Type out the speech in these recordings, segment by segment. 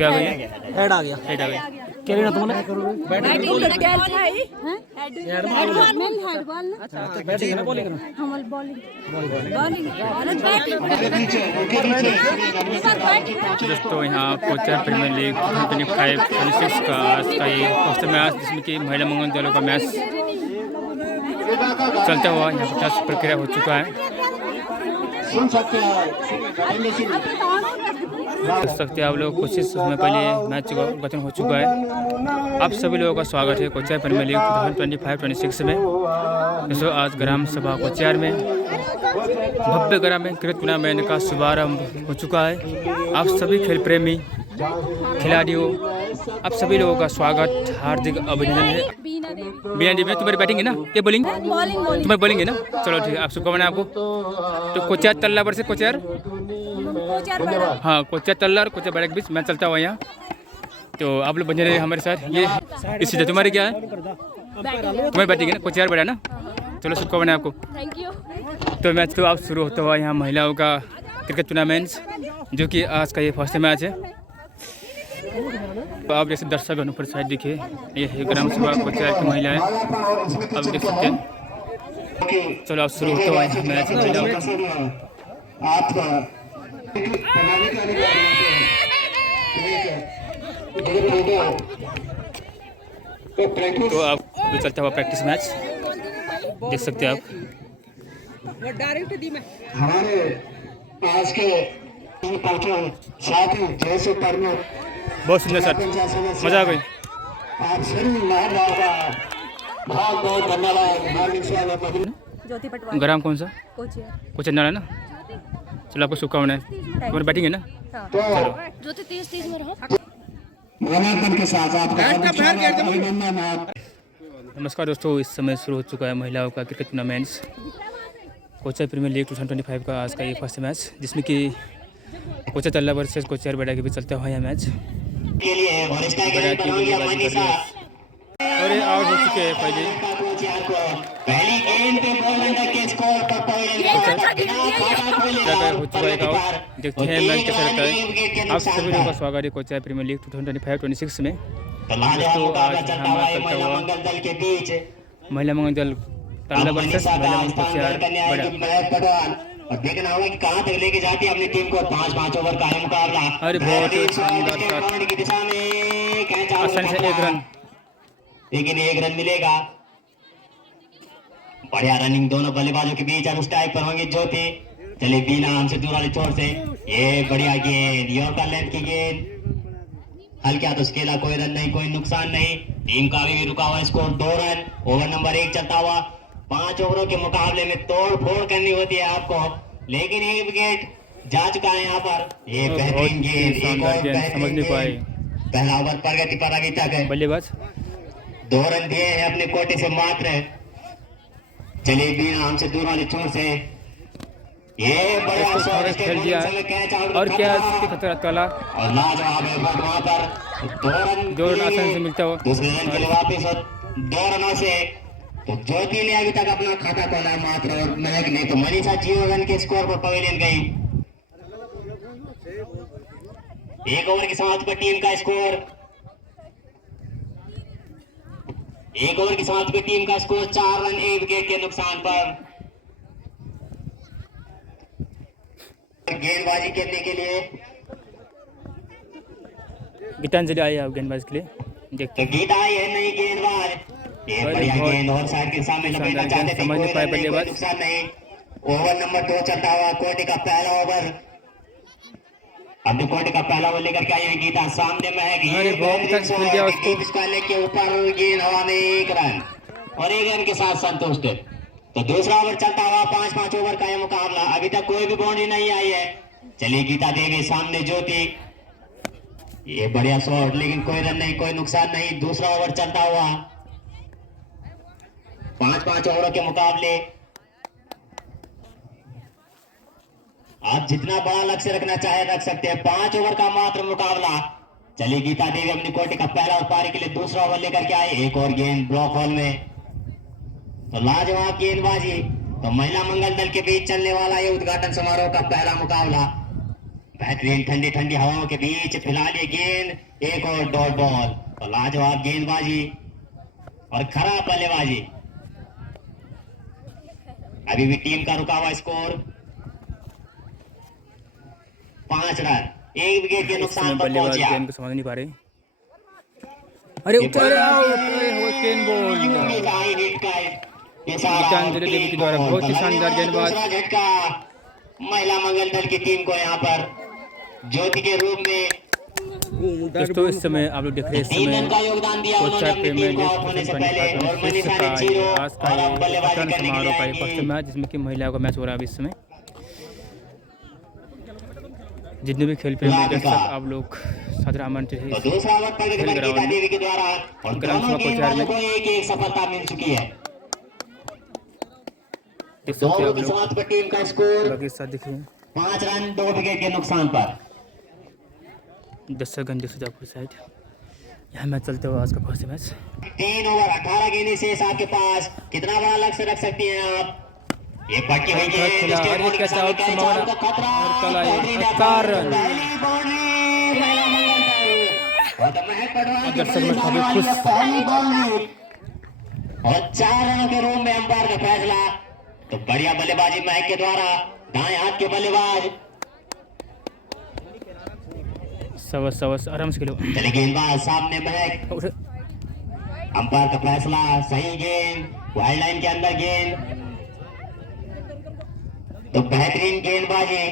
क्या आ गई? हेड आ गया। हेड आ गई। क्या लेना तुमने? बैटिंग बैटिंग है ना बॉलिंग है? दोस्तों यहाँ कोचर प्रीमियर लीग 25-26 का आज का ये फर्स्ट मैच, जिसमें कि महिला मंगल दलों का मैच चलता हुआ यहाँ पर टच प्रक्रिया हो चुका है। देख सकते हैं आप लोग, कुछ ही समय पहले मैच का उद्घाटन हो चुका है। आप सभी लोगों का स्वागत है कोचर प्रीमियर लीग 2025-26 में। दोस्तों आज ग्राम सभा कोचर में भव्य ग्राम में क्रिकेट टूर्नामेंट का शुभारंभ हो चुका है। आप सभी खेल प्रेमी खिलाड़ियों, आप सभी लोगों का स्वागत, हार्दिक अभिनंदन है। बीना देवी, तुम्हारी बैटिंग है ना, ये बॉलिंग तुम्हारी बॉलिंग है ना? चलो ठीक है, आप शुभकामनाएं आपको। तो कोचर तल्ला वर्ष कोचर, हाँ कोचर तल्ला और कोचर बड़े के बीच मैच चलता हुआ यहाँ। तो आप लोग बने रहे हमारे साथ। ये इसी तुम्हारी क्या है? तुम्हारी बैटिंग है ना, कोचर बड़ा ना? चलो शुभकामनाएं आपको। तो मैच तो आप शुरू होता हुआ यहाँ महिलाओं का क्रिकेट टूर्नामेंट, जो कि आज का ये फर्स्ट मैच है। तो आप जैसे दर्शक ऊपर साइड देखिए, ये है ग्राम सभा कोचर की महिलाएं, आप देख सकते हैं। चलो आप शुरू होता हुआ यहाँ मैच महिलाओं का। तो आप चलता हुआ प्रैक्टिस मैच देख सकते हैं आप। हमारे आज के साथी जैसे बहुत सुंदर सर, मजा आ गई। आप सभी बहुत बहुत धन्यवाद। ग्राम कौन सा? कोचर नाला ना? चलो आपको शुभकामनाएं। तुम्हारी बैटिंग है ना? चलो के साथ आपका नमस्कार दोस्तों, इस समय शुरू हो चुका है महिलाओं का क्रिकेट टूर्नामेंट्स कोचर प्रीमियर लीग 2025 का आज का ये फर्स्ट मैच, जिसमें कि कोचर तल्ला वर्सेस कोचर बड़ा के बीच चलता हुआ यह मैच। और ये आउट हो चुके हैं पहले। हो चुका है आउट। देखते हैं मैच कैसा रहता है। आप सभी लोगों का स्वागत है कोचर प्रीमियर लीग 2025-26 में। दोस्तों आज यहाँ मैच चलता हुआ महिला मंगल दल तल्ला वर्सेस महिला मंगल कोचर बड़ा। और देखना होगा कि कहां तक लेके जाती है अपनी टीम को। 5 ओवर का है मुकाबला। अरे बहुत ही शानदार शॉट, की दिशा में आसानी से एक रन, लेकिन 1 रन मिलेगा। बढ़िया रनिंग दोनों बल्लेबाजों के बीच। अब स्ट्राइक पर होंगे ज्योति। चले बीना हमसे दूर वाले छोर से, ये बढ़िया गेंद, यॉर्कर लेंथ की गेंद, हल्का तो स्केला, कोई रन नहीं, कोई नुकसान नहीं। टीम का भी रुका हुआ स्कोर 2 रन। ओवर नंबर 1 चलता हुआ। 5 ओवरों के मुकाबले में तोड़ फोड़ करनी होती है आपको, लेकिन 1 विकेट जा चुका है यहाँ पर। ये बेहतरीन गेंद, समझ नहीं पाए। पहला ओवर प्रगति पर अभी तक है। बल्लेबाज 2 रन दिए हैं अपने कोटे से मात्र। चलिए बीना हमसे दूर वाले छोर से, ये बड़ा खेल दिया है। और क्या खतरा तला, और लाजवाब है वहां पर 2 रन आसानी से मिलता हो। दूसरे रन के लिए वापिस 2 रनों से। तो ज्योति ने अभी तक अपना खाता खोला मात्र, और महक ने तो मनीषा 0 रन के स्कोर पर पवेलियन गई। 1 ओवर की समाप्ति पर टीम का स्कोर 1 ओवर की समाप्ति पर टीम का स्कोर 4 रन 1 विकेट के नुकसान पर। गेंदबाजी करने के लिए गीतांजलि आई है गेंदबाज के लिए, देखते तो गीता आई है नई गेंदबाज। ये बढ़िया गेंद और साइड के सामने लपेटना चाहते थे, समझ नहीं पाए बल्लेबाज। नुकसान नहीं। ओवर नंबर 2 चलता हुआ। कोटे का पहला ओवर। अब कोटे का पहला ओवर लेकर के आई है गीता। सामने के ऊपर गेंद हवा में 1 रन और 1 रन के साथ संतुष्ट। तो दूसरा ओवर चलता हुआ। 5 ओवर का यह मुकाबला। अभी तक कोई भी बाउंड्री नहीं आई है। चलिए गीता देवी, सामने ज्योति, ये बढ़िया शॉट, लेकिन कोई रन नहीं, कोई नुकसान नहीं। दूसरा ओवर चलता हुआ। 5 ओवरों के मुकाबले आप जितना बड़ा लक्ष्य रखना चाहे रख सकते हैं। 5 ओवर का मात्र मुकाबला। चलिए गीता देवी अपनी कोटे का पहला ओवर पारी के लिए दूसरा ओवर लेकर के आए। एक और गेंद ब्लॉक होल में। तो लाजवाब गेंदबाजी। तो महिला मंगल दल के बीच चलने वाला ये उद्घाटन समारोह का पहला मुकाबला। बेहतरीन ठंडी ठंडी हवाओं के बीच फिलहाल ये गेंद, एक और डॉट बॉल। तो लाजवाब गेंदबाजी और खराब बल्लेबाजी। अभी भी टीम का रुका हुआ स्कोर 5 रन, 1 विकेट के इस नुकसान समय पर बल्लेबाज पहुंचा। गेंद को समझ नहीं पा रहे। अरे उतर आउट, अरे हो केन बॉल। गीतांजलि देवी के द्वारा बहुत ही शानदार गेंदबाज। दूसरा झटका महिला मंगल दल की टीम को यहाँ पर ज्योति के रूप में दोस्तों इस समय आप लोग देख रहे हैं, इस 3 समय रन का योगदान दिया कोच उन्होंने अपनी पे टीम को आउट होने से पहले। और मनीषा ने 0 आज का और अब बल्लेबाजी पतन करने के समारोह लिए का फर्स्ट आएंगी। मैच जिसमें कि महिलाओं का मैच हो रहा है अभी इस समय। जितने भी खेल प्रेमी दर्शक आप लोग सादर आमंत्रित तो है। दूसरा ओवर प्रगति पर गीता देवी के द्वारा और ग्राम दोनों सभा को गेंदबाजों चेयरमैन को एक सफलता मिल चुकी है। देख सकते हैं दोनों आप की लोग, समाप्त पर टीम का स्कोर बाकी साथ देखिए 5 रन 2 विकेट के नुकसान पर। दर्शक गंज सुजापुर साइड यहाँ मैच चलते हुए आज का फर्स्ट मैच। 3 ओवर 18 गेंदें शेष आपके पास, कितना बड़ा लक्ष्य रख सकती हैं आप? ये पट्टी हुई गेंद, खेला स्टेट और बोर्ड एक के कैच सामने आउट कैच संभावना आउट का खतरा। और कला बेहतरीन 4 रन। पहली बाउंड्री महिला मंगल दल। और तो महक पटवारी के दर्शक में बल्लेबाजी काफी वाली खुश। का पहली बाउंड्री और 4 रनों के रूप में अंपायर का फैसला। तो बढ़िया बल्लेबाजी महक के द्वारा, दाएं हाथ के बल्लेबाज सवस आराम से खेलो। चले गेंदबाज सामने महक, और अंपायर का फैसला सही गेंद, वाइड लाइन के अंदर गेंद। तो बेहतरीन गेंदबाजी।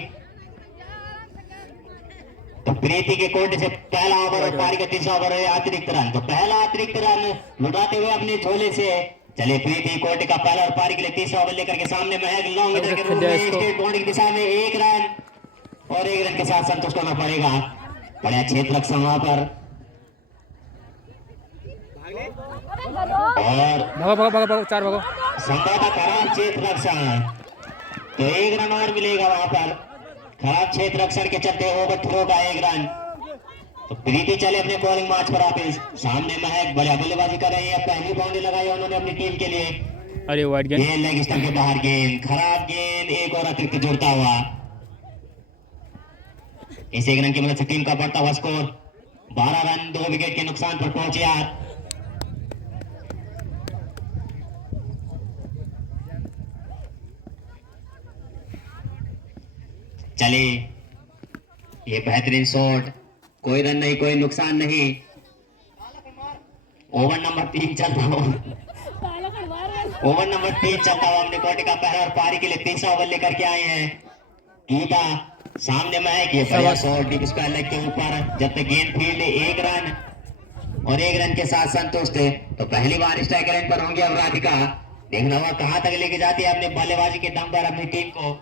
तो प्रीति के कोर्ट से पहला ओवर और पारी का तीसरा ओवर है अतिरिक्त रन। तो पहला अतिरिक्त रन लुटाते हुए अपने झोले से चले प्रीति कोर्ट का पहला और पारी के लिए तीसरा ओवर लेकर के सामने महक लॉन्ग विकेट के रूप में स्टेट बाउंड्री की दिशा में 1 रन और 1 रन के साथ संतुष्ट होना पड़ेगा। बड़ा क्षेत्र रक्षा वहां पर और भागो 4 भागो। संभवतः खराब क्षेत्र रक्षण, तो 1 रन और मिलेगा वहां पर। खराब क्षेत्र रक्षण के चलते ओवर थ्रो का 1 रन। तो प्रीति चले अपने बॉलिंग मार्च पर वापिस। सामने महक बढ़िया बल्लेबाजी कर रही है, पहली बाउंड्री लगाई उन्होंने अपनी टीम के लिए। अरे वाइड गेंद, ये लेग स्टंप के बाहर गेंद, खराब गेंद, एक और अतिरिक्त जुड़ता हुआ। इस 1 रन की मदद से टीम का बढ़ता हुआ स्कोर 12 रन 2 विकेट के नुकसान पर पहुंचे यार। चले ये बेहतरीन शॉट, कोई रन नहीं कोई नुकसान नहीं। ओवर नंबर 3 चलता हुआ, ओवर नंबर 3 चलता हुआ हमने कोर्ट का पहला और पारी के लिए तीसरा ओवर लेकर के आए हैं। गीता सामने महक, ये बढ़िया शॉट डीप स्क्वायर लेग के ऊपर। जब तक गेंद फील्ड 1 रन और 1 रन के साथ संतुष्ट है। तो पहली बार स्ट्राइक लाइन पर होंगे अब राधिका। देखना हुआ कहां तक लेके जाती है अपने बल्लेबाजी के दम पर अपनी टीम को।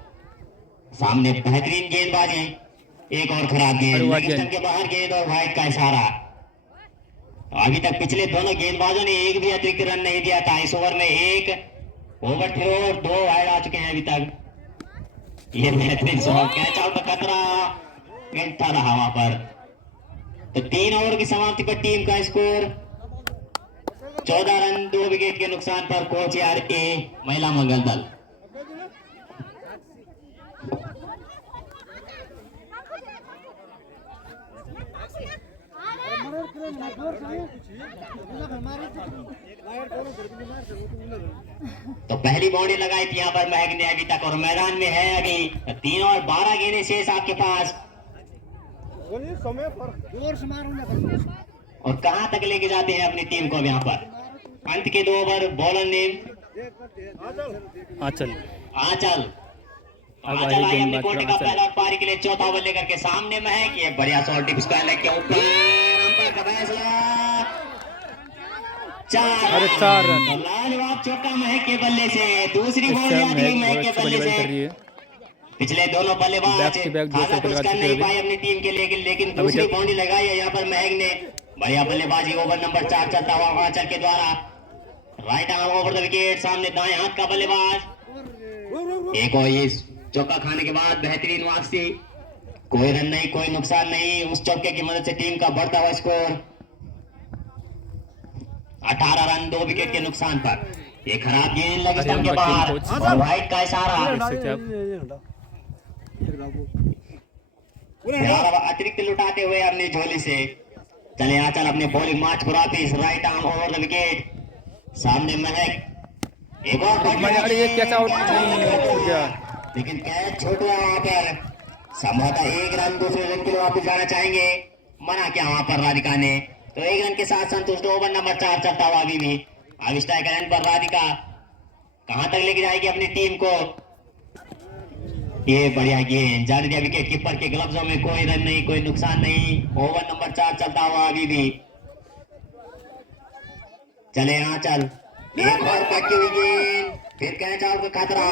सामने बेहतरीन गेंदबाजी, एक और खराब गेंद, लेग स्टंप के बाहर गेंद और वाइड का इशारा। अभी तक पिछले दोनों गेंदबाजों ने एक भी अतिरिक्त रन नहीं दिया था। इस ओवर में 1 ओवर थ्रो और 2 वाइड आ चुके हैं अभी तक। ये बेहतरीन शॉट, कैच आउट का खतरा था हवा पर। तो 3 ओवर की समाप्ति पर टीम का स्कोर 14 रन 2 विकेट के नुकसान पर कोच यार ए महिला मंगल दल। तो पहली बाउंड्री लगाई थी यहाँ पर महक ने अभी तक और मैदान में है अभी 3 और 12 गेंदें शेष आपके पास। और कहां तक लेके जाते हैं अपनी टीम को यहाँ पर। अंत के 2 ओवर, बॉलर नेम आंचल आंचल आई अपने कोर्ट का पहला और पारी के लिए चौथा ओवर लेकर के सामने महक, ये बढ़िया शॉट डीप स्क्वायर लेग के ऊपर, अंपायर का फैसला 4 रन। लाजवाब चौका महक के बल्ले से, दूसरी बाउंड्री आती है महक के बल्ले से। पिछले दोनों बल्लेबाज खासा कुछ कर नहीं पाए अपनी टीम के लिए, लेकिन दूसरी बाउंड्री लगाई है यहाँ पर महक ने। बढ़िया बल्लेबाजी, ओवर नंबर 4 चलता हुआ आंचल के द्वारा। Right arm over the wicket, सामने दाएं हाथ का बल्लेबाज। एक और ये चौका खाने के बाद बेहतरीन वापसी, कोई रन नहीं कोई नुकसान नहीं। उस चौके की मदद से टीम का बढ़ता हुआ स्कोर 18 रन 2 विकेट के नुकसान पर। एक खराब गेंद लगी स्टंप के बाहर और वाइड का इशारा। प्यारा अतिरिक्त लुटाते हुए अपनी झोली से। चले आंचल अपने बॉलिंग मार्च को वापिस, right arm over the wicket. सामने महक, एक और अरे ये कैसा आउट छूट गया। लेकिन कैच छूट गया वहां पर। संभवतः एक रन दूसरे रन के लिए वापस जाना चाहेंगे, मना किया वहां पर राधिका ने। तो एक रन के साथ संतुष्ट। ओवर नंबर 4 चलता हुआ अभी भी। अब स्ट्राइक रन पर राधिका कहां तक लेके जाएगी अपनी टीम को। ये बढ़िया गेंद जाने दिया विकेट कीपर के ग्लव्सों में। कोई रन नहीं, कोई नुकसान नहीं। ओवर नंबर 4 चलता हुआ अभी भी। चले आंचल, एक और पक्की हुई गेंद, फिर कैच आउट का खतरा।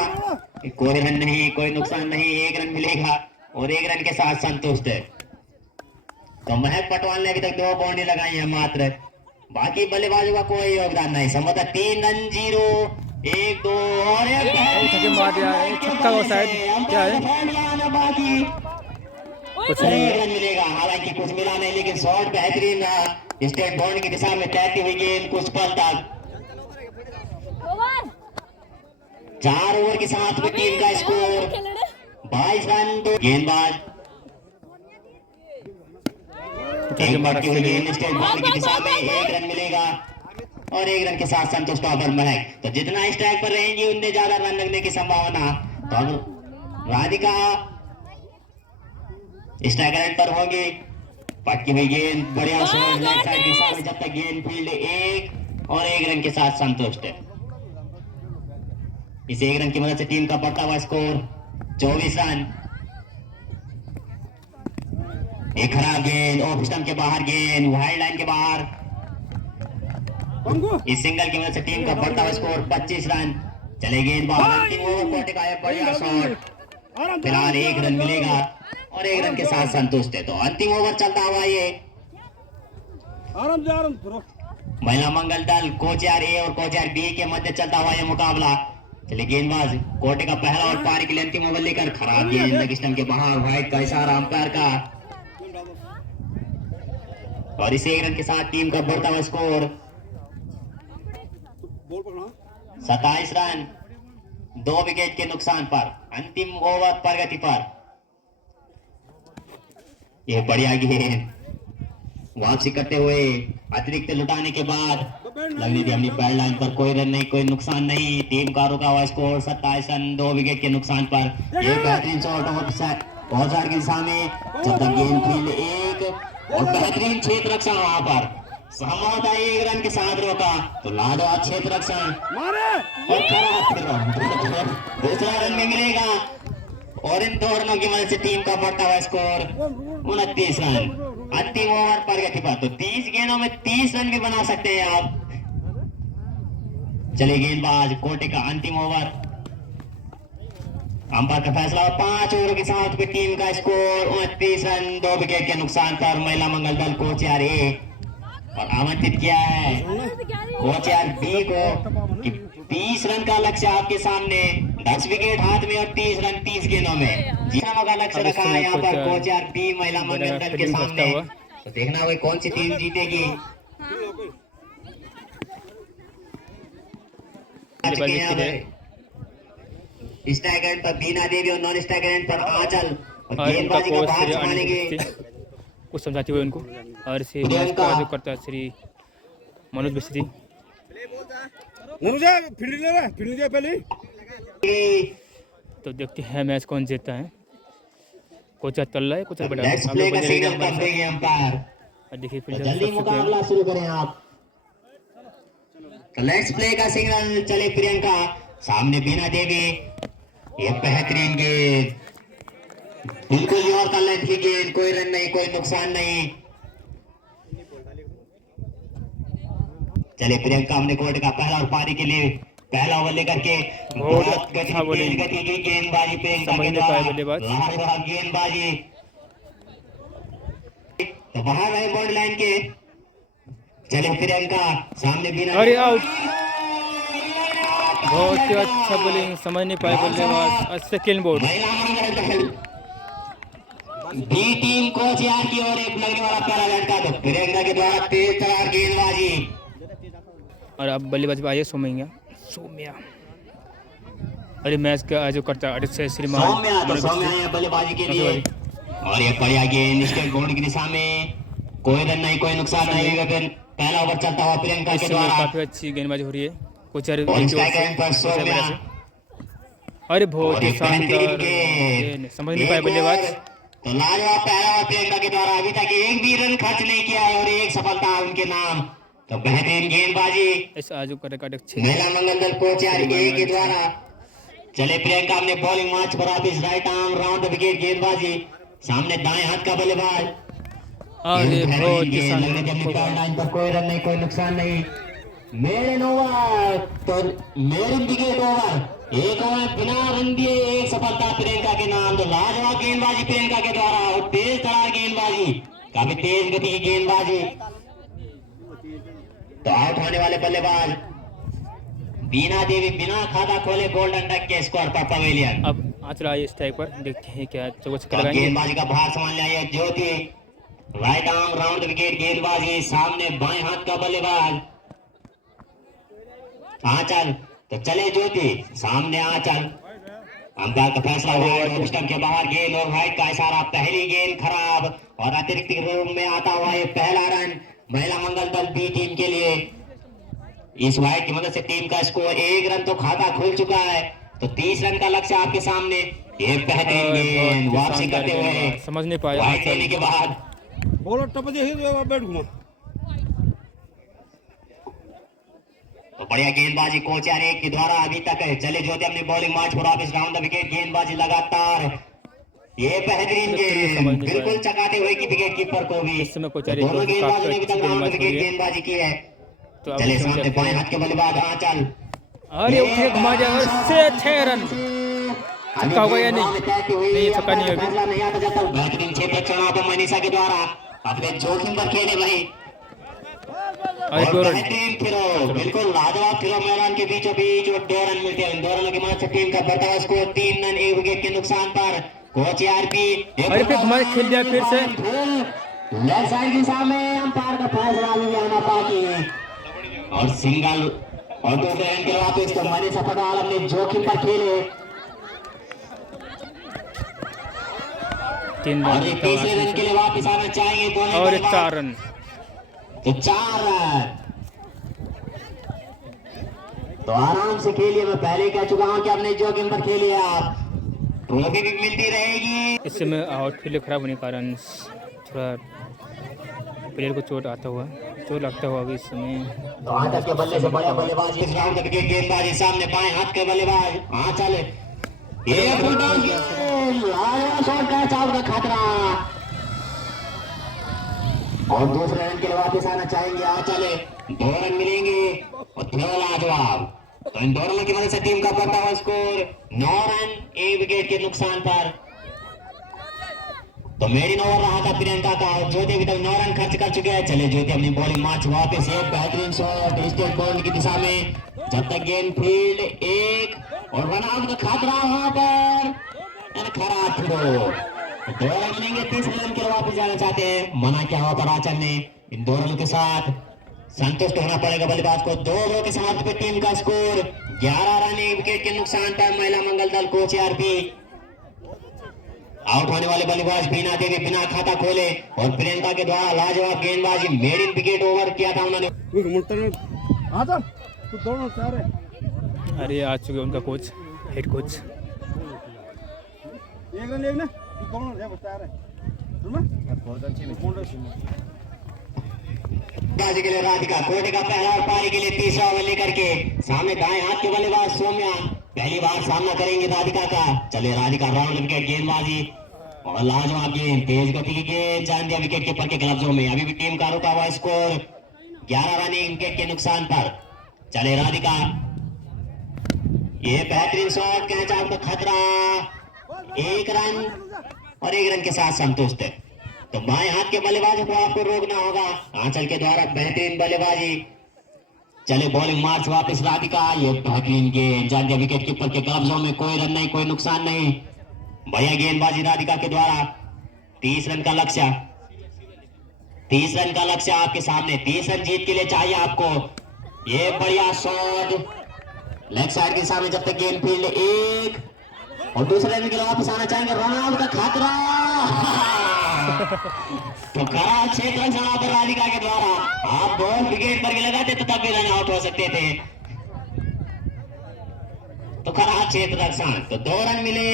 कोई रन नहीं, कोई नुकसान नहीं, एक रन मिलेगा और एक रन के साथ संतुष्ट है। तो महक पटवाल ने अभी तक 2 बाउंड्री लगाई है मात्र। बाकी बल्लेबाजों का कोई योगदान नहीं। संभवतः 3 रन 0, 1 2 और मार दिया छक्का वो शायद क्या है बाकी कुछ नहीं एक रन मिलेगा। हालांकि कुछ मिला नहीं, लेकिन शॉट बेहतरीन रहा। स्टेट बाउंड्री की दिशा में तैरती हुई गेंद कुछ पल तक। 4 ओवर के साथ में टीम का स्कोर 22 रन। गेंदबाज एक बार हुई गेंद स्टेट बाउंड्री की दिशा में, 1 रन मिलेगा और 1 रन के साथ संतुष्ट ओवर महक। तो जितना स्ट्राइक पर रहेंगी उतने ज्यादा रन लगने की संभावना। तो अब राधिका स्ट्राइक रन पर होंगी। पटकी हुई गेंद, बढ़िया शॉट लेफ्ट साइड दिशा में। जब तक गेंद फील्ड 1 और 1 रन के साथ संतुष्ट है। इस 1 रन की मदद से टीम का बढ़ता हुआ स्कोर 24 रन। एक खराब गेंद, ऑफ स्टंप के बाहर गेंद, वाइड लाइन के बाहर। इस सिंगल की मदद से टीम का बढ़ता हुआ स्कोर 25 रन। चले गेंद बाहर, अंतिम ओवर कोटे का एक बढ़िया शॉट। फिलहाल 1 रन मिलेगा और 1 रन के साथ संतुष्ट है। तो अंतिम ओवर चलता हुआ ये महिला मंगल दल कोचयार ए और कोचयार बी के मध्य चलता हुआ ये मुकाबला। चले गेंदबाज कोटे का पहला और पारी के लिए अंतिम ओवर लेकर। खराब गेंद, लेग स्टंप के बाहर, वाइड का इशारा अंपायर का। और इस 1 रन के साथ टीम का बढ़ता हुआ स्कोर 27 रन, 2 विकेट के नुकसान पर। अंतिम ओवर प्रगति पर। यह बढ़िया गेंद वापसी करते हुए अतिरिक्त लुटाने के बाद लगने दी अपनी पैड लाइन पर। कोई रन नहीं, कोई नुकसान नहीं। टीम का रुका हुआ स्कोर 27 रन, 2 विकेट के नुकसान पर। यह बेहतरीन शॉट और की दिशा में। जब तक गेंद फील्ड 1 और बेहतरीन क्षेत्र रक्षा वहां पर। संभवतः 1 रन के साथ रोका तो लाजवाब क्षेत्र रक्षण और दूसरा रन में मिलेगा। और इन 2 रनों की मदद से टीम का बढ़ता हुआ स्कोर 29 रन। अंतिम ओवर प्रगति पर। तो 30 गेंदों में 30 रन भी बना सकते हैं आप। चले गेंदबाज कोटे का अंतिम ओवर। अंपायर का फैसला और 5 ओवरों के साथ में टीम का स्कोर 29 रन, 2 विकेट के नुकसान पर। महिला मंगल दल कोचयार ए और आमंत्रित किया है कोचयार बी को कि 30 रन का लक्ष्य आपके सामने, 10 विकेट हाथ में और 30 रन 30 गेंदों में। जीतने का लक्ष्य रखा है यहाँ पर कोचयार बी महिला मंगल दल के सामने। तो देखना होगा कौन सी टीम जीतेगी। स्ट्राइक एंड पर बीना देवी और नॉन स्ट्राइक एंड पर आंचल। और गेंदबाजी का बाहर संभालेंगे कुछ समझाते हुए उनको। और से मैच का जो करता है श्री मनोज मिस्त्री। तो देखते हैं मैच कौन जीतता है। कोचा तल रहा है, कोचा बड़ा। लेट्स प्ले का सिग्नल कर देंगे अंपायर। देखिए फिर जल्दी मुकाबला शुरू करें आप। तो लेट्स प्ले का सिग्नल। चले प्रियंका, सामने बीना देवी। ये बेहतरीन गेंद, बिल्कुल योर का लेंथ की गेंद, कोई रन नहीं, कोई नुकसान नहीं। चले प्रियंका हमने कोर्ट का पहला और पारी के लिए पहला ओवर लेकर के गति की गेंदबाजी प्रियंका के द्वारा। लाजवाब गेंदबाजी। तो बाहर रहे बॉर्डर लाइन के। चले प्रियंका, सामने बीना। अरे आउट, बहुत ही अच्छा बॉलिंग, समझ नहीं पाए बल्लेबाज। सेकंड बोर्ड बी टीम कोचयार की ओर एक लगने वाला पहला झटका। तो प्रियंका के द्वारा तेज तरार गेंदबाजी। और अब बल्लेबाज पे आइए सोमैया। अरे मैच का जो करता है श्रीमान सौम्या बल्लेबाजी के लिए और ये बढ़िया गेंद स्टेट बोर्ड की दिशा में, कोई रन नहीं, कोई नुकसान नहीं होगा। फिर पहला ओवर चलता हुआ प्रियंका इस के समय द्वारा काफी अच्छी गेंदबाजी हो रही है कोचर और की ओर स्ट्राइक एंड पर से, कोचर सौम्या। वजह से। अरे बहुत और ही एक शानदार बेहतरीन गेंद, गेंद, समझ नहीं पाया एक बल्लेबाज। और। तो लाजवाब पहला ओवर प्रियंका के द्वारा, अभी तक एक भी रन खर्च नहीं किया है और एक सफलता उनके नाम। तो बेहतरीन गेंदबाजी इस आजू का रिकॉर्ड अच्छे महिला मंगल दल कोच यार चलिए, ए के मानव द्वारा। चले प्रियंका अपने बॉलिंग मार्च पर वापिस, right arm round the wicket गेंदबाजी, सामने दाएं हाथ का बल्लेबाज। अरे बहुत ही लगने शानदार जब होगा। लाइन पर कोई रन नहीं, कोई नुकसान नहीं। मेरे ओवर तो मेरे विकेट ओवर, एक ओवर बिना रन दिए एक सफलता प्रियंका के नाम। तो लाजवाब गेंदबाजी प्रियंका के द्वारा और तेज तरार गेंदबाजी, काफी तेज गति की गेंदबाजी। तो आउट होने वाले बल्लेबाज बीना देवी बिना खाता खोले गोल्डन डक के स्कोर पर पवेलियन। अब आचरा आइए स्ट्राइक पर, देखते हैं क्या चौको छक्का तो लगाएंगे। गेंदबाजी का भार संभाल लिया है Jyoti, right arm round the wicket गेंदबाजी, सामने बाएं हाथ का बल्लेबाज आंचल। तो चले ज्योति, सामने आंचल। अंपायर का फैसला हुआ स्टंप के बाहर, गेंद और वाइड का इशारा, पहली गेंद खराब और अतिरिक्त रूम में आता हुआ ये पहला रन महिला मंगल दल बी टीम के लिए। इस वाइड की मदद से टीम का स्कोर, एक रन तो खाता खुल चुका है। तो 30 रन का लक्ष्य आपके सामने। ये बेहतरीन गेंद वापसी करते हुए समझ नहीं पाया वाइड लेने के बाद बॉलर टप दे बैठ घुमा। तो बढ़िया गेंदबाजी कोच यार एक के द्वारा अभी तक है। चले ज्योति अपने बॉलिंग मार्च पर वापस, राउंड द विकेट गेंदबाजी लगातार, ये बेहतरीन गेंद बिल्कुल चकाते हुए की विकेट कीपर को भी। इस समय कोच यार दोनों गेंदबाजों ने अभी तक राउंड द गेंदबाजी विकेट गेंदबाजी की है। तो अब चले इसमें सामने देखते बाएं हैं। हाथ के बल्लेबाज आंचल, अरे उठे घुमा दिया और से 6 रन। छक्का होगा या नहीं? नहीं, छक्का नहीं होगा। फैसला नहीं आता जब तक। बेहतरीन क्षेत्र चुनाव पर मनीषा के द्वारा अपने जोखिम पर खेले भाई। अरे और 2 रन। बेहतरीन थ्रो, बिल्कुल लाजवाब थ्रो, मैदान के बीचों बीच और 2 रन मिलते हैं। 2 रनों की मदद से टीम का बढ़ता हुआ स्कोर 3 रन 1 विकेट के नुकसान पर। कोच आरपी अरे फिर घुमा खेल दिया फिर से। लेफ्ट साइड की सामने अंपायर का फैसला नहीं आना बाकी है और सिंगल और 2 रन के वापस। तो मनीषा पटाल अपने जोखिम पर खेले 3 और ये रन तीसरे रन के लिए वापस आना चाहेंगे दोनों और बल्लेबाज। 4 रन। तो 4 रन, तो आराम से खेलिए। मैं पहले कह चुका हूं कि अपने जोखिम पर खेलिए आप, ट्रॉफी भी मिलती रहेगी। इस समय आउटफील्ड खराब होने के कारण थोड़ा प्लेयर को चोट आता हुआ, चोट लगता हुआ अभी इस समय। तो आंचल के बल्ले से बड़ा बल्लेबाज इस राउंड के गेंदबाजी, सामने बाएं हाथ के बल्लेबाज आंचल, ये फुटबॉल गेंद, लाया शॉट का चाव का खतरा और दूसरे रन के लिए वापस आना चाहेंगे आंचल। 2 रन मिलेंगे और थ्रो लाजवाब। तो इन 2 रनों की मदद से टीम का बढ़ता हुआ स्कोर 9 रन 1 विकेट के नुकसान पर। तो मेरी ओवर रहा था प्रियंका का और ज्योति अभी तक 9 रन खर्च कर चुके हैं। चले ज्योति अपनी बॉलिंग मार्च वापस, एक बेहतरीन शॉट स्टेट बॉल की दिशा में, जब तक गेंद फील्ड एक और रन आउट का खतरा वहां पर, खराब थ्रो। 2 रन मिलेंगे, 30 रन के लिए वापस जाना चाहते हैं, मना किया हुआ पर आचल ने। इन 2 रनों के साथ संतुष्ट होना पड़ेगा बल्लेबाज को। 2 ओवर के समाप्ति पर टीम का स्कोर 11 रन 1 विकेट के नुकसान पर। महिला मंगल दल कोच आरपी। आउट होने वाले बल्लेबाज बीना देवी बिना खाता खोले और प्रियंका के द्वारा लाजवाब गेंदबाजी, मेड इन विकेट ओवर किया था उन्होंने। हाँ सर, तू दोनों चार है। अरे आ चुके उनका कोच, हेड कोच। एक ना तू दोनों है, बस चार है। बाजी के लिए राधिका, कोटे का पहला और पारी के लिए तीसरा ओवर लेकर के सामने दाएं हाथ के बल्लेबाज सौम्या पहली बार सामना करेंगे राधिका का। चले राधिका, राउंड विकेट गेंदबाजी और लाजवाब गेंद, तेज गति की गेंद, जान दिया विकेट कीपर के ग्लव्सों में। अभी भी टीम का रुका हुआ स्कोर 11 रन 1 विकेट के नुकसान पर। चले राधिका, ये बेहतरीन शॉट, कैच आउट का खतरा, 1 रन और 1 रन के साथ संतुष्ट है। तो बाएं हाथ के बल्लेबाजों को आपको रोकना होगा। आंचल के द्वारा बेहतरीन बल्लेबाजी। चले बॉलिंग मार्च वापस राधिका, ये बेहतरीन गेंद, जान दिया विकेट कीपर के ग्लव्सों में, कोई रन नहीं, कोई नुकसान नहीं। बढ़िया गेंदबाजी राधिका के द्वारा। 30 रन का लक्ष्य, 30 रन का लक्ष्य आपके सामने, 30 रन जीत के लिए चाहिए आपको। ये बढ़िया शॉट लेग साइड के सामने, जब तक गेंद फील्ड एक और दूसरे दिन के लिए वापस आना चाहेंगे रोनाल्डो का खतरा। तो खराब क्षेत्र रक्षण पर राधिका के द्वारा आप बॉल विकेट पर भी लगाते तो तब भी रन आउट हो सकते थे। तो खराब क्षेत्र रक्षण, तो 2 रन मिले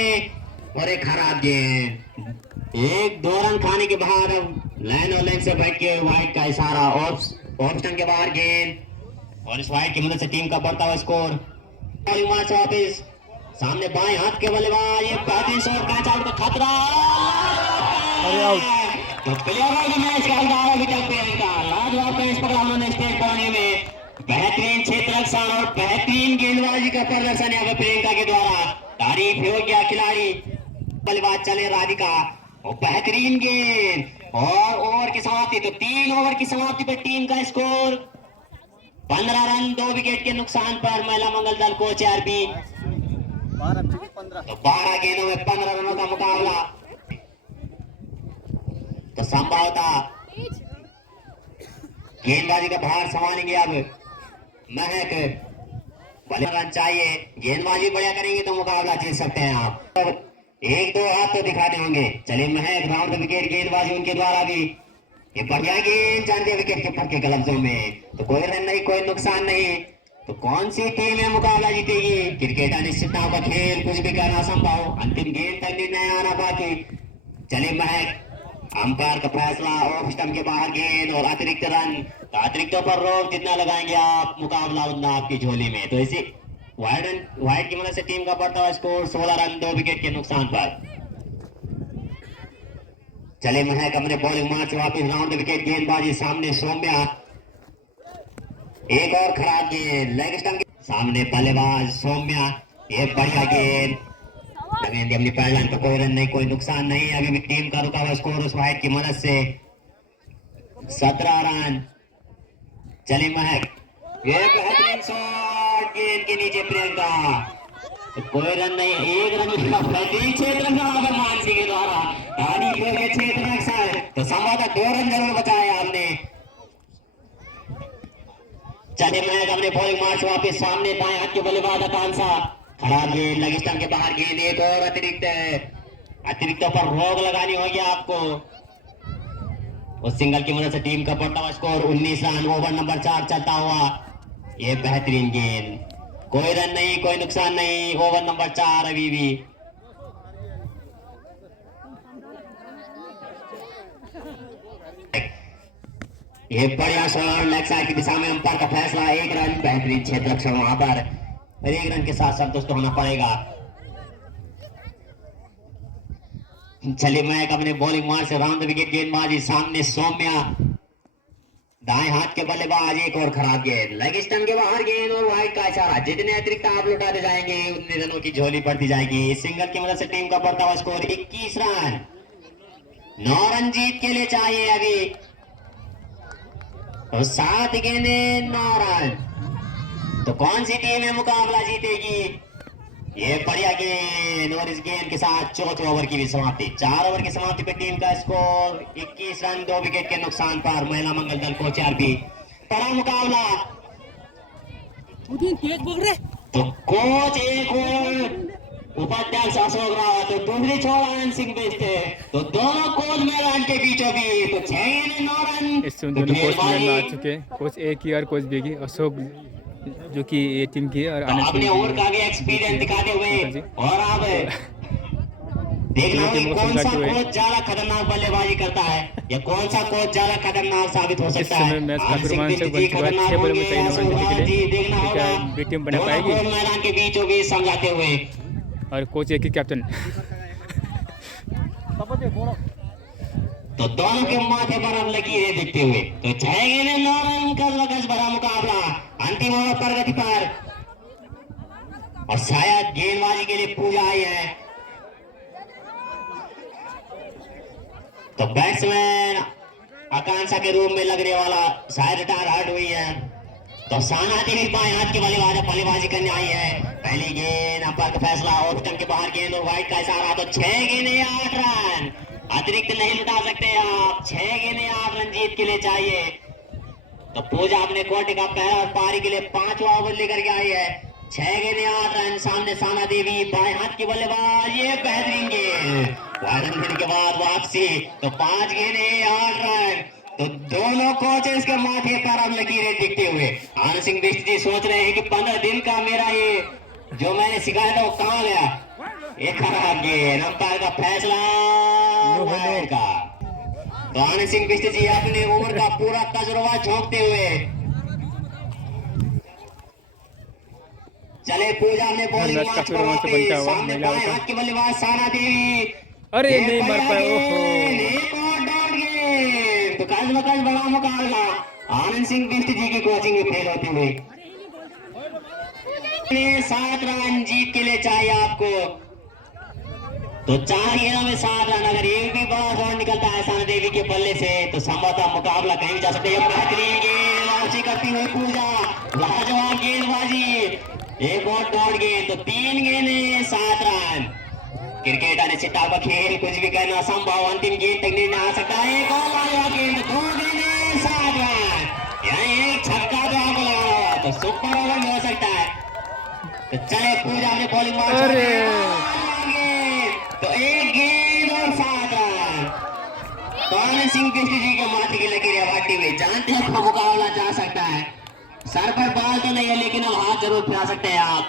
और एक खराब गेंद। 1-2 रन खाने के बाद अब लाइन और लाइन से बैठ के वाइड का इशारा, ऑफ स्टंप के बाहर गेंद और इस वाइड की मदद से टीम का बढ़ता हुआ स्कोर। मार्च वापिस सामने बाएं हाथ के बल्लेबाज, ये बेहतरीन शॉट, कैच आउट का खतरा। तो प्लेयर ऑफ द मैच का हकदार विकेट प्रियंका, लाजवाब कैच पकड़ा उन्होंने स्टेट बाउंड्री में। बेहतरीन क्षेत्र रक्षण और बेहतरीन गेंदबाजी का प्रदर्शन यहाँ पे प्रियंका के द्वारा तारीफ योग्य खिलाड़ी। बल्लेबाज चले राधिका और बेहतरीन गेंद और ओवर की समाप्ति। तो 3 ओवर की समाप्ति पर टीम का स्कोर 15 रन 2 विकेट के नुकसान पर महिला मंगल दल कोच आरपी। तो 12 गेंदों में 15 रनों का मुकाबला। तो संभवतः गेंदबाजी का भार संभालेंगे अब महक। भले रन चाहिए, गेंदबाजी बढ़िया करेंगे तो मुकाबला जीत सकते हैं आप। तो 1-2 हाथ तो दिखाते होंगे। चलिए महक, राउंड विकेट गेंदबाजी उनके द्वारा भी। ये बढ़िया गेंद जानते विकेट कीपर के गलब्जों में। तो कोई रन नहीं, कोई नुकसान नहीं। तो कौन सी टीम है मुकाबला जीतेगी? क्रिकेट अनिश्चितताओं का खेल, कुछ भी करना संभव। अंतिम गेंद तक निर्णय आना बाकी। चलिए महक, अंपायर का फैसला, ऑफ स्टंप के बाहर गेंद और अतिरिक्त रन। तो अतिरिक्तों पर रोक जितना लगाएंगे आप, मुकाबला उतना आपकी झोली में। तो इसी वाइड की मदद से टीम का बढ़ता हुआ स्कोर 16 रन 2 विकेट के नुकसान पर। चले महक अपने बॉलिंग मार्च वापिस, राउंड विकेट गेंदबाजी। सामने सौम्या, एक और खराब गेंद लेग स्टंप के सामने बल्लेबाज सौम्या, ये बढ़िया गेंद लगेंगे अपनी पैडलाइन पर। कोई रन नहीं, कोई नुकसान नहीं। अभी भी टीम का रुका हुआ स्कोर उस वाइड की मदद से 17 रन। चले महक, ये बेहतरीन शॉट, गेंद के नीचे प्रियंका। तो कोई रन नहीं, 1 रन बेहतरीन क्षेत्र रक्षण मानसी के द्वारा क्षेत्र रक्षण। तो संभवतः 2 रन जरूर बचाए आपने। चले महक अपने बॉलिंग मार्च वापिस, सामने दाएं हाथ के बल्लेबाज आकांक्षा, खराब गेंद लेग स्टंप के बाहर गेंद। एक और अतिरिक्त पर रोक लगानी होगी आपको। उस सिंगल की मदद से टीम का बढ़ता हुआ स्कोर 19 रन। ओवर नंबर 4 चलता हुआ, ये बेहतरीन गेंद, कोई रन नहीं, कोई नुकसान नहीं। ओवर नंबर 4 अभी भी। ये बढ़िया शॉट लेग साइड की दिशा में, अंपायर का फैसला 1 रन। बेहतरीन क्षेत्र रक्षण वहां पर, 1 रन के साथ संतुष्ट होना पड़ेगा। चलिए मैं अपने बॉलिंग मार से राउंड विकेट गेंदबाजी। सामने सौम्या, दाएं हाथ के बल्लेबाज, एक और खराब गेंद लेग स्टंप के बाहर गेंद और वाइड का इशारा। जितने अतिरिक्त आप लौटाते जाएंगे उतने रनों की झोली बढ़ती जाएगी। सिंगल की मदद से टीम का बढ़ता हुआ स्कोर 21 रन। 9 रन जीत के लिए चाहिए अभी, और 7 गेंदे 9 रन। तो कौन सी टीम है मुकाबला जीतेगी? ये बढ़िया गेंद और इस गेंद के साथ चौथे ओवर की भी समाप्ति। 4 ओवर की समाप्ति पे टीम का स्कोर 21 रन 2 विकेट के नुकसान पर। महिला मंगल दल कोच आरपी। बड़ा मुकाबला, तो कोच एक और उपाध्यक्ष अशोक रावत, तो दूसरी छोर आनंद सिंह बेचते। तो दोनों कोच मैदान के बीचों बीच। तो 6 9 रन दोनों कोच मैदान में आ चुके हैं, कोच ए की और कोच बी की। अशोक जो कि ये टीम की है और अपने ओवर का भी एक्सपीरियंस दिखाते हुए। और आप देखना होगा कौन सा कोच ज्यादा खतरनाक बल्लेबाजी करता है या कौन सा कोच ज्यादा खतरनाक साबित हो सकता है। मैच काफी रोमांचक बन चुका है। 6 बॉल में 4 रन के लिए देखना होगा बी टीम बना पाएगी। मैदान के बीचों बीच समझाते हुए, और कोच एक ही कैप्टन। तो दोनों के माथे पर अब लकीरें दिखते हुए। तो 6 गेंदें 9 रन का जबरदस्त भरा मुकाबला अंतिम ओवर प्रगति पर। और शायद गेंदबाजी के लिए पूजा आई है। तो बैट्समैन आकांक्षा के रूप में लगने वाला शायद रिटायर हट हुई है। तो सानाती भी बाएं हाथ की बल्लेबाजी करने आई है। पहली गेंद, अंपायर का फैसला, ऑफ स्टंप के बाहर गेंद और वाइड का इशारा। तो 6 गेंदें 8 रन, अतिरिक्त नहीं लुटा सकते आप। 6 गेंदें 8 रन जीत के लिए चाहिए। तो पूजा अपने कोर्ट का पहला और पारी के लिए 5वां ओवर लेकर के आई है। 6 गेंद 8 रन। सामने साना देवी बाएं हाथ की बल्लेबाज, ये बेहतरीन गेंद, वाइडन मिलने के बाद वापसी। तो 5 गेंद 8 रन। तो दोनों कोचेस के माथे पर अब लकीरें दिखते हुए आनंद सिंह बिष्ट जी सोच रहे हैं कि 15 दिन का मेरा ये जो मैंने सिखाया था वो कहाँ गया। एक खराब गेंद, अंपायर का फैसला वाइड का। तो आनंद सिंह बिष्ट जी अपने ओवर का पूरा तजुर्बा झोंकते हुए चले। पूजा ने बॉलिंग मैच मार्च काफी रोमांचक बनता हुआ सामने महिलाओं बाएं का। हाथ की बल्लेबाज साना देवी, अरे एक नहीं मार बढ़िया पाए, गेंद, ओहो। एक और डॉट गेंद। तो कस बकस बड़ा मुकाबला आनंद सिंह बिष्ट जी की कोचिंग में फेल होती हुई। 7 रन जीत के लिए चाहिए आपको। तो 4 गेंदों में 7 रन। अगर एक भी बड़ा शॉट निकलता है साना देवी के बल्ले से तो संभवतः मुकाबला कहीं भी जा सकता है। बेहतरीन गेंद वापसी करती हुई पूजा, लाजवाब गेंदबाजी, एक और डॉट गेंद। तो 3 गेंद 7 रन। क्रिकेट अनिश्चितता का खेल, कुछ भी करना संभव, अंतिम गेंद तक निर्णय आ सकता है। एक और लाजवाब गेंद, 2 गेंद 7 रन। यहाँ एक छक्का तो आपको लगाना होगा तो सुपर ओवर में हो सकता है। तो चले पूजा अपने बॉलिंग मार्च। अरे तो 1 गेंद और 7 रन। तो आनंद सिंह बिष्ट जी के माथे की लकीरें बांटते हुए जानते हैं आपका मुकाबला जा सकता है। सर पर बाल तो नहीं है लेकिन अब हाथ जरूर फैला सकते हैं आप,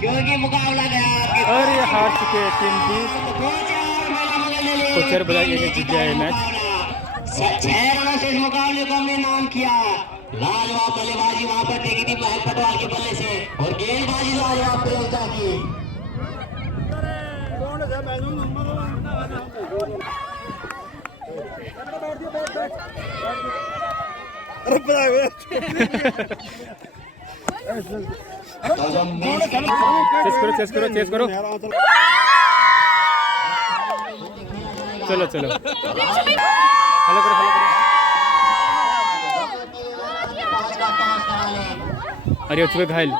क्योंकि मुकाबला गया आपके। अरे हार चुके हैं टीम की कोचर बताइए कि जीत जाए मैच। 6 रनों से इस मुकाबले को हमने नाम किया। लाजवाब बल्लेबाजी वहां पर देखी थी महक पटवाल के बल्ले से और गेंदबाजी लाजवाब प्रियंका की। अरे पता है चेस करो चलो हेलो करो अरे हो चुके घायल।